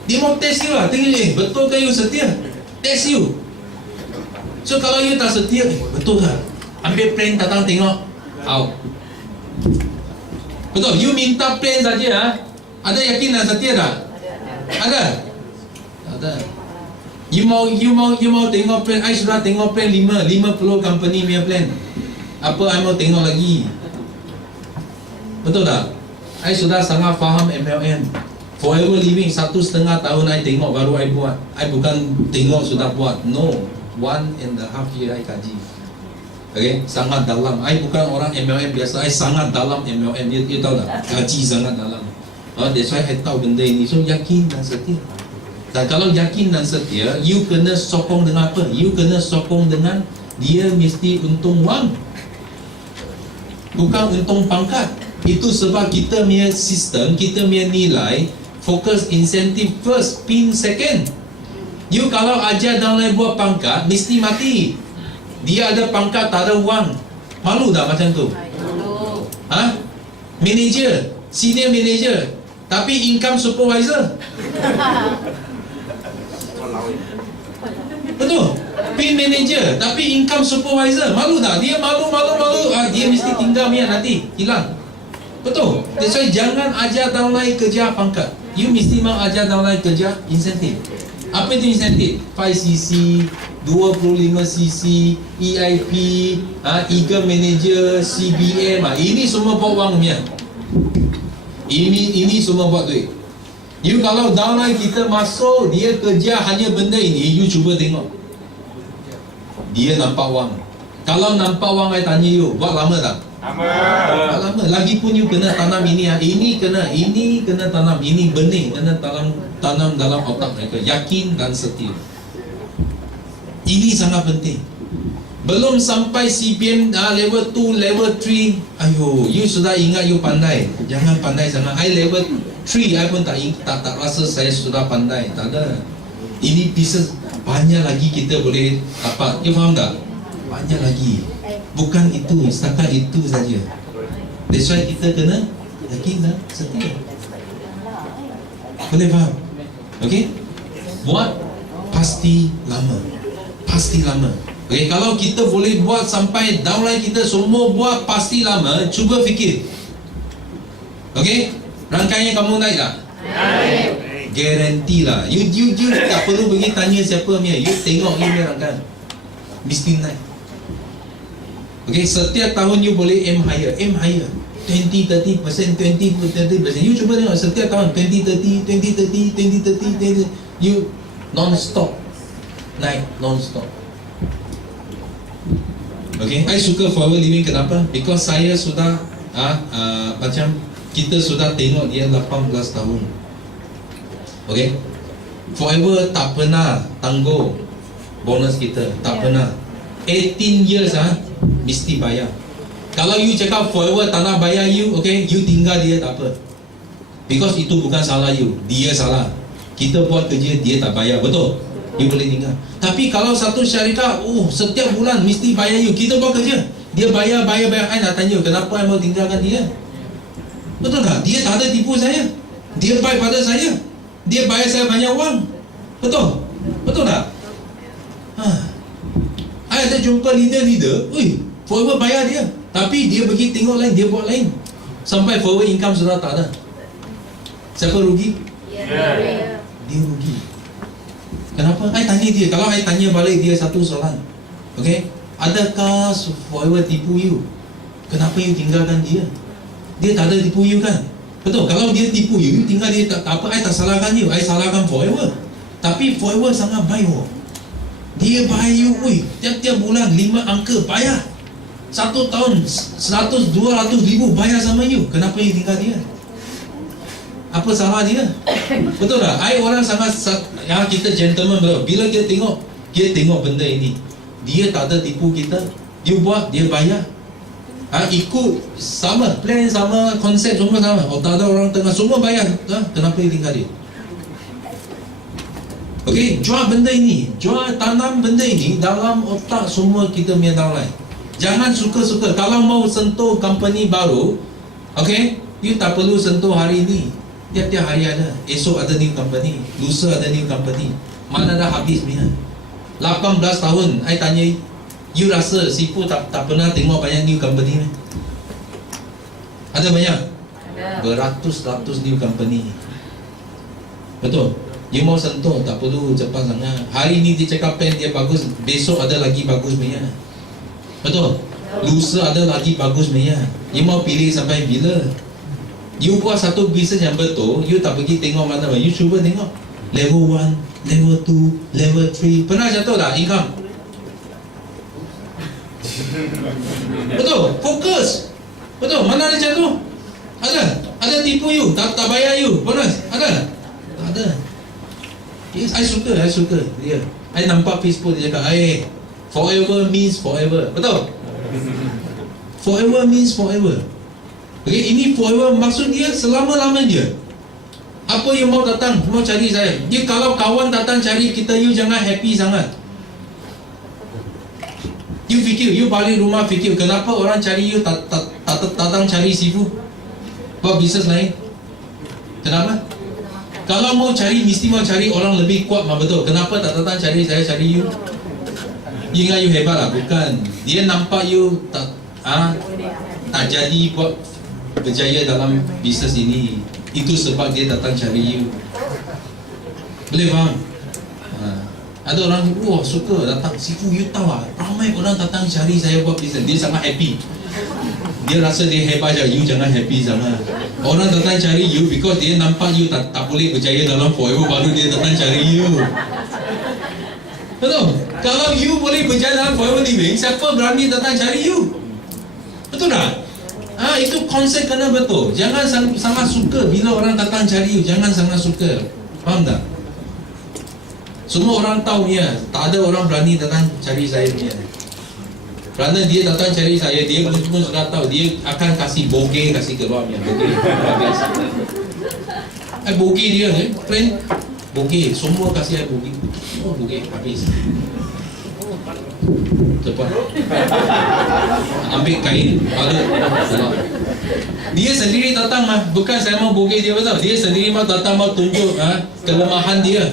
Dia mau test you tengok betul ke you setia? Test you. So kalau you tak setia, betul tak? Ambil plan datang tengok, out. Betul, you minta plan saja. Ada yakin dan setia tak? Ada? Ada. You mau tengok plan, I sudah tengok plan 50 company punya plan. Apa I mau tengok lagi? Betul tak? I sudah sangat faham MLM. Forever living 1.5 tahun I tengok baru I buat. I bukan tengok sudah buat. No. 1.5 year I kaji. Okay, sangat dalam. I bukan orang MLM biasa. I sangat dalam MLM. You tahu tak? Kaji sangat dalam. That's why I tahu benda ini. So yakin dan setia. Dan kalau yakin dan setia, you kena sokong dengan apa? You kena sokong dengan dia mesti untung wang, bukan untung pangkat. Itu sebab kita punya sistem, kita punya nilai fokus insentif first, pin second. You kalau ajar downline buat pangkat, mesti mati. Dia ada pangkat, tak ada wang. Malu tak macam tu? Manager, senior manager, tapi income supervisor. Betul? Pin manager tapi income supervisor. Malu tak? Dia malu. Dia mesti tinggal punya nanti. Hilang. Betul? That's why jangan ajar downline kerja pangkat. You mesti mau ajar downline kerja insentif. Apa itu insentif? 5cc, 25cc, EIP, Eagle Manager, CBM. Ini semua buat wang punya. Ini semua buat duit. You kalau downline kita masuk, dia kerja hanya benda ini, you cuba tengok. Dia nampak wang. Kalau nampak wang, I tanya you, buat lama tak? Lama. Lagi pun you kena tanam ini. Ini kena tanam. Ini benih kena tanam dalam otak mereka. Yakin dan setia. Ini sangat penting. Belum sampai CPM level 2, level 3. Ayo, you sudah ingat you pandai. Jangan pandai sangat. I level 3, I pun tak rasa saya sudah pandai. Tak ada. Ini pieces banyak lagi kita boleh dapat. You faham tak? Banyak lagi. Bukan itu, setakat itu saja. That's why kita kena yakin dan setia. Boleh faham? Okay? Buat pasti lama. Okay, kalau kita boleh buat sampai downline kita semua buat pasti lama, cuba fikir. Okay? Rangkaiannya kamu naik tak? Naik. Guarantee lah. You tak perlu pergi tanya siapa punya. You tengok you punya rangkaian. Mesti naik. Okay, setiap tahun you boleh aim higher. 20-30%, 20-30%. You cuba tengok setiap tahun 20-30, you non-stop naik, non-stop. Okay, I suka forward living. Kenapa? Because saya sudah macam kita sudah tengok dia 18 tahun. Okay, forever tak pernah tangguh bonus kita, tak pernah. 18 years mesti bayar. Kalau you cakap forever tak nak bayar you, okay, you tinggal dia tak apa. Because itu bukan salah you, dia salah. Kita buat kerja, dia tak bayar, betul? You boleh tinggal. Tapi kalau satu syarikat, setiap bulan mesti bayar you, kita buat kerja, dia bayar. I nak tanya, kenapa I mau tinggalkan dia? Betul tak? Dia tak ada tipu saya. Dia baik pada saya. Dia bayar saya banyak wang. Betul? Betul tak? I ada jumpa leader, forever bayar dia, tapi dia pergi tengok lain, dia buat lain, sampai forever income sudah tak ada. Siapa rugi? Dia rugi. Kenapa? I tanya dia. Kalau I tanya balik dia satu soalan, okay, adakah forever tipu you? Kenapa you tinggalkan dia? Dia tak ada tipu you kan? Betul? Kalau dia tipu you, you tinggal dia tak apa. I tak salahkan you, I salahkan forever. Tapi forever sangat baik. Dia bayar you, tiap-tiap bulan 5 angka bayar. 1 tahun 100-200 ribu bayar sama you. Kenapa you tinggal dia? Apa salah dia? Betul tak? Orang sangat kita gentleman bro. Bila dia tengok benda ini, dia tak ada tipu kita. Dia buat, dia bayar. Ikut sama plan, sama konsep, semua sama. Tak ada orang tengah, semua bayar. Kenapa you tinggal dia? Okay, jual benda ini, tanam benda ini dalam otak semua kita punya downline. Jangan suka-suka. Kalau mau sentuh company baru, okay, you tak perlu sentuh hari ini. Tiap-tiap hari ada. Esok ada new company, lusa ada new company. Mana dah habis punya. 18 tahun, I tanya, you rasa Sifu tak pernah tengok banyak new company? Ada banyak? Ada. Beratus-ratus new company. Betul? You mau sentuh, tak perlu cepat sangat. Hari ni dia cakap pen dia bagus, besok ada lagi bagus punya. Betul? Lusa ada lagi bagus punya. You mau pilih sampai bila? You buat satu bisnes yang betul, you tak pergi tengok mana-mana. You cuba tengok level 1, level 2, level 3. Pernah jatuh tak income? Betul? Fokus. Betul? Mana ada jatuh? Ada tipu you, tak bayar you bonus? Ada? Tak ada. Yes, I suka dia. I nampak Facebook dia cakap, forever means forever. Betul? Forever means forever. Okay, ini forever maksud dia selama-lama dia. Apa yang mau datang, mau cari saya. Dia kalau kawan datang cari kita, you jangan happy sangat. You fikir, you balik rumah fikir, kenapa orang cari you tak datang cari Sifu? Buat bisnes lain. Kenapa? Kalau mau cari, mesti mau cari orang lebih kuat, betul. Kenapa tak datang cari saya, cari you? You ingat you hebat lah? Bukan. Dia nampak you tak jadi buat berjaya dalam bisnes ini. Itu sebab dia datang cari you. Boleh faham? Ada orang, wah suka datang. Sifu, you tahu lah, ramai orang datang cari saya buat bisnes. Dia sangat happy. Dia rasa dia hebat je. You jangan happy sangat. Orang datang cari you because dia nampak you tak boleh berjaya dalam forever, baru dia datang cari you. Betul? Kalau you boleh berjaya dalam forever living, siapa berani datang cari you? Betul tak? Itu konsep kena betul. Jangan sangat suka bila orang datang cari you. Jangan sangat suka. Faham tak? Semua orang tahu ya, tak ada orang berani datang cari saya punya. Kerana dia datang cari saya, dia pun sudah tahu dia akan kasih bogey, kasih keluar punya bogey. Bogey dia friend, bogey, semua kasih saya bogey. Oh bogey habis. Cepat. Ambil kain, balut. Dia sendiri datang mah, bukan saya mau bogey dia, betul. Dia sendiri mau datang mau tunjuk kelemahan dia.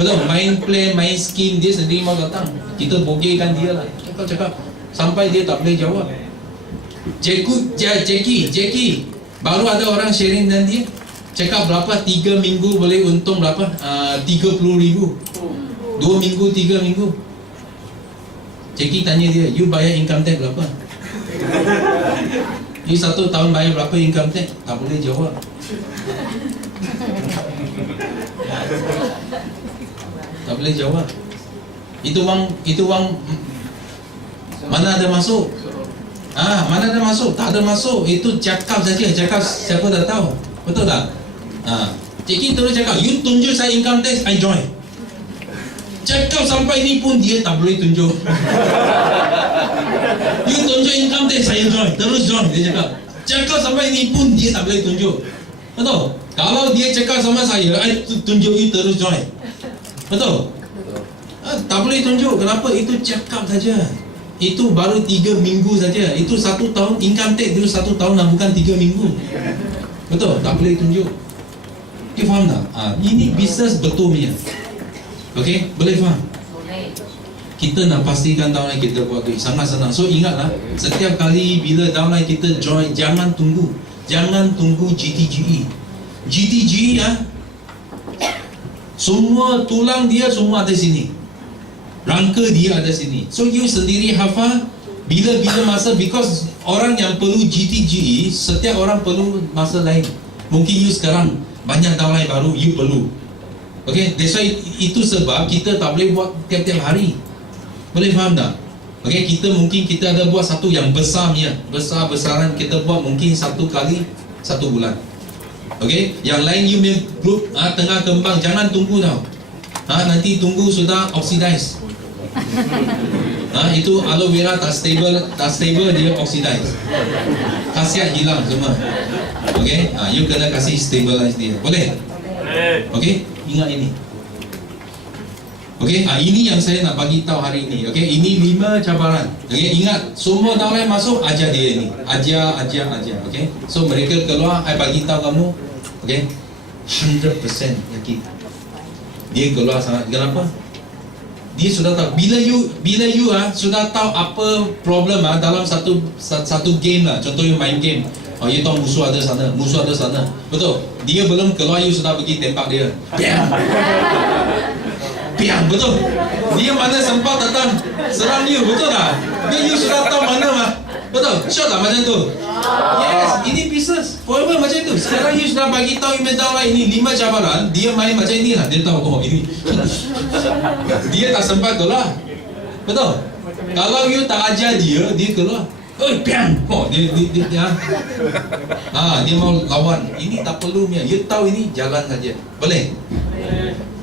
Betul, main plan, main scheme, dia sendiri mau datang. Kita bogeykan dia lah. Kau cakap sampai dia tak boleh jawab. Jackie, baru ada orang sharing dengan dia. Cakap berapa 3 minggu boleh untung berapa? 30,000. 2 minggu, 3 minggu. Jackie tanya dia, you bayar income tax berapa? You 1 tahun bayar berapa income tax? Tak boleh jawab. Tak boleh jawab. Itu wang mana ada masuk? Mana ada masuk? Tak ada masuk. Itu cakap saja. Cakap siapa dah tahu. Betul tak? Cik terus cakap, you tunjuk saya income tax, I join. Cakap sampai ni pun dia tak boleh tunjuk. You tunjuk income tax, saya join. Terus join, dia cakap. Cakap sampai ni pun dia tak boleh tunjuk. Betul? Kalau dia cakap sama saya, I tunjuk you terus join. Betul? Tak boleh tunjuk. Kenapa? Itu cakap saja. Itu baru 3 minggu saja. Itu 1 tahun. Income tax itu 1 tahun lah, bukan 3 minggu. Betul? Tak boleh tunjuk. You faham tak? Ini bisnes betul punya. Okay? Boleh faham? Kita nak pastikan downline kita buat duit. Sangat senang. So ingatlah, setiap kali bila downline kita join, jangan tunggu GTGE. GTGE semua tulang dia semua ada sini. Rangka dia ada sini. So you sendiri hafal bila masa, because orang yang perlu GTGE, setiap orang perlu masa lain. Mungkin you sekarang banyak downline baru, you perlu. Okay, that's why itu sebab kita tak boleh buat tiap-tiap hari. Boleh faham tak? Okay, kita ada buat satu yang besarnya, besar-besaran kita buat mungkin 1 kali 1 bulan. Okay, yang lain you punya group tengah kembang, jangan tunggu tau. Nanti tunggu sudah oxidize. Itu aloe vera tak stable dia oxidize. Khasiat hilang semua. Okay, you kena kasih stabilize dia. Boleh? Okay, ingat ini. Okay, ini yang saya nak bagi tahu hari ini. Okay, ini 5 cabaran. Okay, ingat, semua downline masuk, ajar dia ini. Ajar. Okay, so mereka keluar, I bagi tahu kamu. Okay, 100% yakin dia keluar sangat. Kenapa? Dia sudah tahu. Bila you sudah tahu apa problem dalam satu game lah. Contoh you main game, you tahu musuh ada sana. Betul? Dia belum keluar, you sudah pergi tembak dia. Piang, betul? Dia mana sempat datang serang you, betul tak? You sudah tahu mana mah. Betul? Sure tak macam tu? Yes, ini business forever macam tu. Sekarang you sudah bagi tahu mental lah, ini 5 cabaran. Dia main macam ni lah. Dia tahu ini. Dia tak sempat keluar. Betul? Kalau you tak ajar dia keluar. Piang. Dia mau lawan. Ini tak perlu punya. You tahu ini jalan saja. Boleh?